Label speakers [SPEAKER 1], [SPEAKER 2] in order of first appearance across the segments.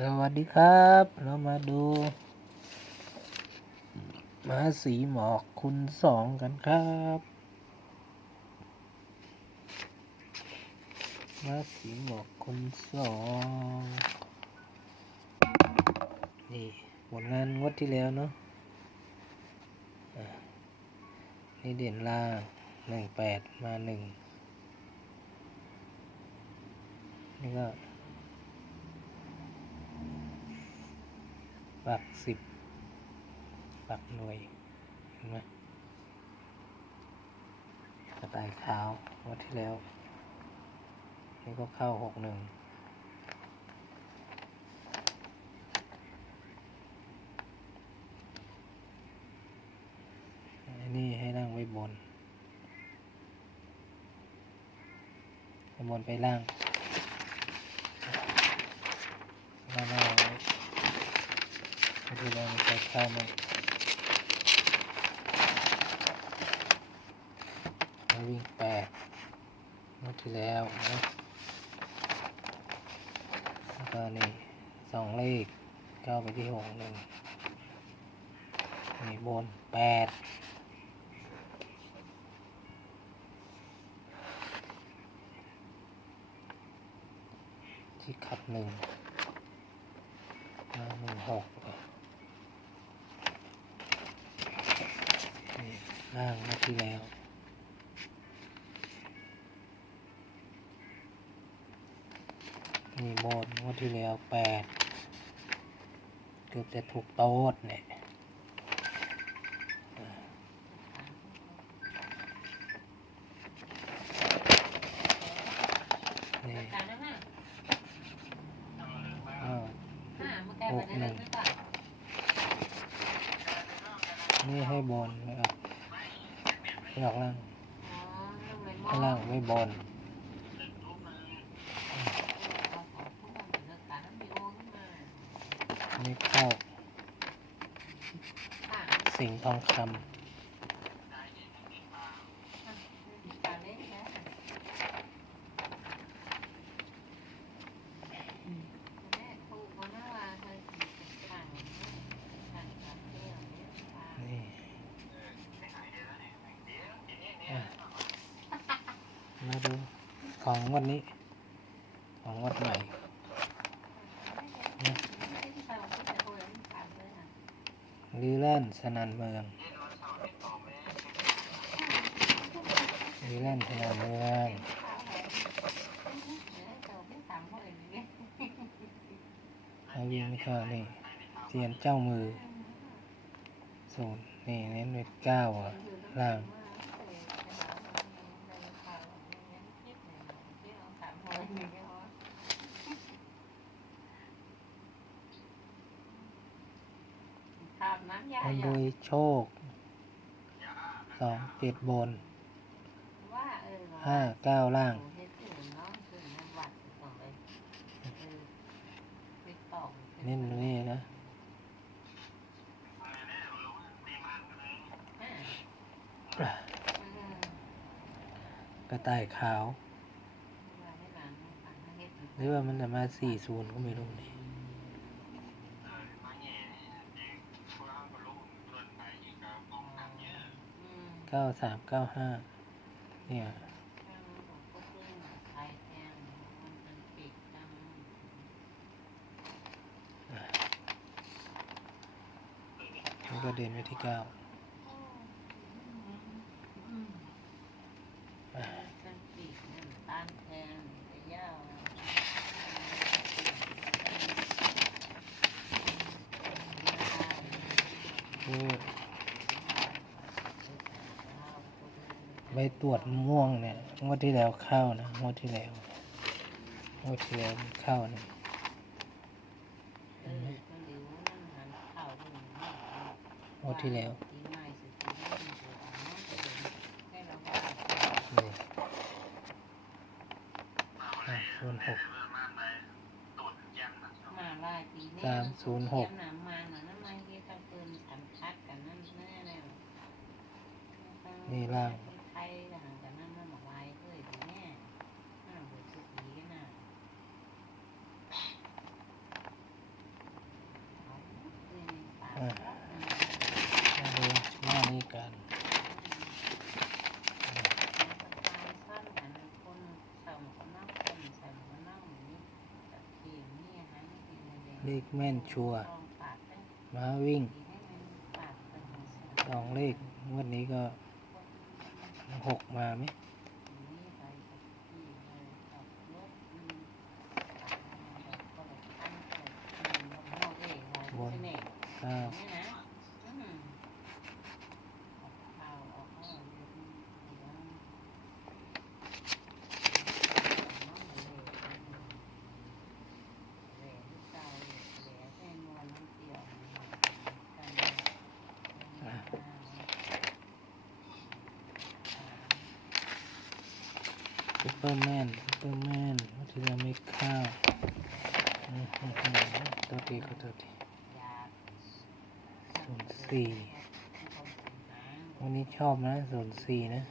[SPEAKER 1] สวัสดีครับ เรามาดูมาสีหมอกคุณสองกันครับมาสีหมอกคุณสองนี่ผลงานงวดที่แล้วเนาะอะนี่เด่นล่างหนึ่งแปดมาหนึ่งนี่ก็ ปักสิบปักหน่วยเห็นไหมกระต่ายขาววันที่แล้ว นี่ก็เข้าหกหนึ่งนนี้ให้นั่งไว้บนให้บนไปล่างล่างล่างไว้มาดูแล้ว มันมาวิ่งแปดเมื่อที่แล้วนะแล้วก็นี่สองเลขก้าไปที่หกหนึ่งนี่บนแปดที่ขับหนึ่งหนึ่งหกเลย นี่ ล่างเมื่อที่แล้วนี่บนเมื่อที่แล้วแปดเกือบจะถูกโต๊ดเนี่ยอ่านี่
[SPEAKER 2] การนั้นน่ะ
[SPEAKER 1] อ้าว
[SPEAKER 2] ห้ามาแก้ไปได้เลยหรือเปล่า
[SPEAKER 1] นี่ให้บนนะครับ ไม่ออกล่าง
[SPEAKER 2] อ๋อต้องเลยมอ
[SPEAKER 1] ข้างล่างไม่บนนี่เข้าสิงห์ทองคำ นี่อะ มาดูของวันนี้ ของวันใหม่ลีแลนสนันเมืองลีแลนสนันเมืองเอาวิ่งไม่เข้านี่เสียนเจ้ามือศูนย์นี่เน้นเวทเก้าอะล่าง คนรวยโชคสองเจ็ดบนห้าเก้าล่างเน้นนี่นะกระต่ายขาว รือว่ามันจะมาสี่ศูนย์ก็ไม่รู้นี่เก้าสามเก้าห้าเนี่ยมันก็เด่นไปที่เก้าอะคือ ใบตรวจม่วงเนี่ยงวดที่แล้วเข้านะงวดที่แล้วงวดที่แล้วมันเข้านะงวดที่แล้วนี่อะศูนย์หกสามศูนย์หกนี่ล่าง
[SPEAKER 2] เล
[SPEAKER 1] ขแม่นชัวม้าวิ่งสองเลขงวดนี้ก็หกมาไหมเก้า เปอร์แมนซูเปอร์แมนงวดที่แล้วไม่ข้าวอืมอืมอืมตัวทีก็ตัวทีศูนย์สี่วันนี้ชอบนะศูนย์สี่นะ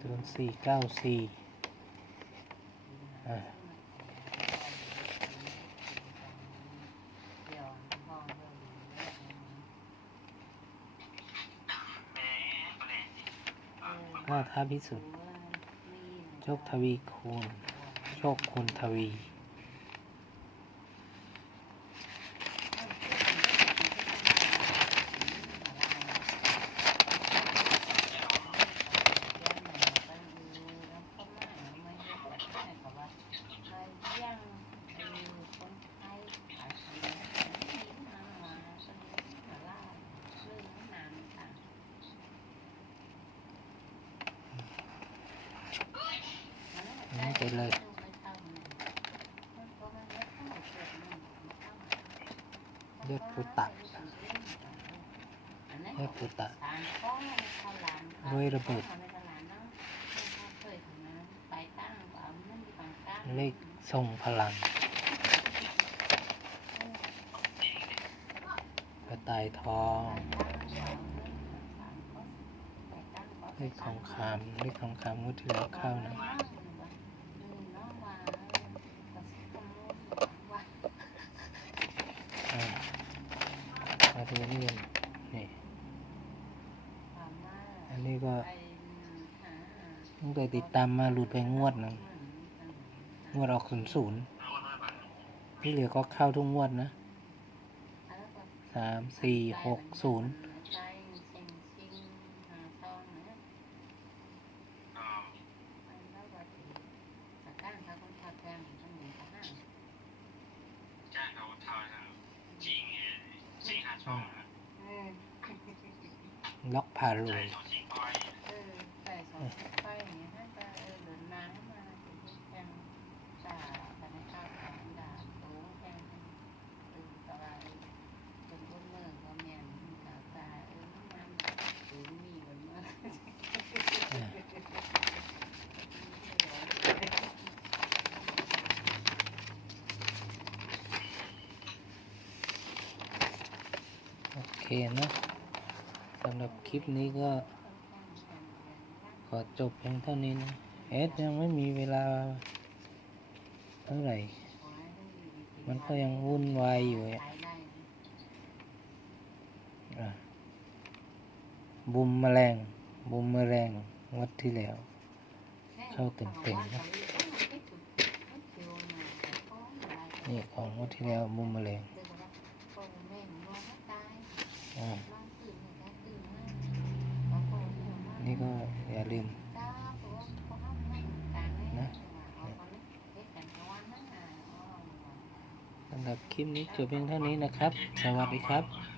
[SPEAKER 1] ศูนย์สี่เก้าสี่อ่ะก็ท้าพิสุทธิ์โชคทวีคูณโชคคูณทวี นี่ไปเลยเลือดพุตะเลือดพุตะด้วยระเบิด เลขทรงพลังกระต่ายทองเลขของคำเลขของคำงวดที่แล้วเข้านะ มาดูนี่กันนี่อันนี้ก็ตั้งแต่ติดตามมาหลุดไปงวดหนึงงวดออกศูนย์ศูนย์ที่เหลือก็เข้าทุกงวดนะสามสี่หกศูนย์ ล็อกพารวย เคนะสำหรับคลิปนี้ก็ ขอจบเพียงเท่านี้นะเอสยังไม่มีเวลาเท่าไหร่ มันก็ยังวุ่นวายอยู่อะอะบุมแมลงบุมแมลงวัดที่แล้ว เข้าเต็มๆนะนี่ของวัดที่แล้วบุมแมลงอ่านี่ก็อย่า ลืมนะสำหรับคลิปนี้จบเพียงเท่านี้นะครับ สวัสดีครับ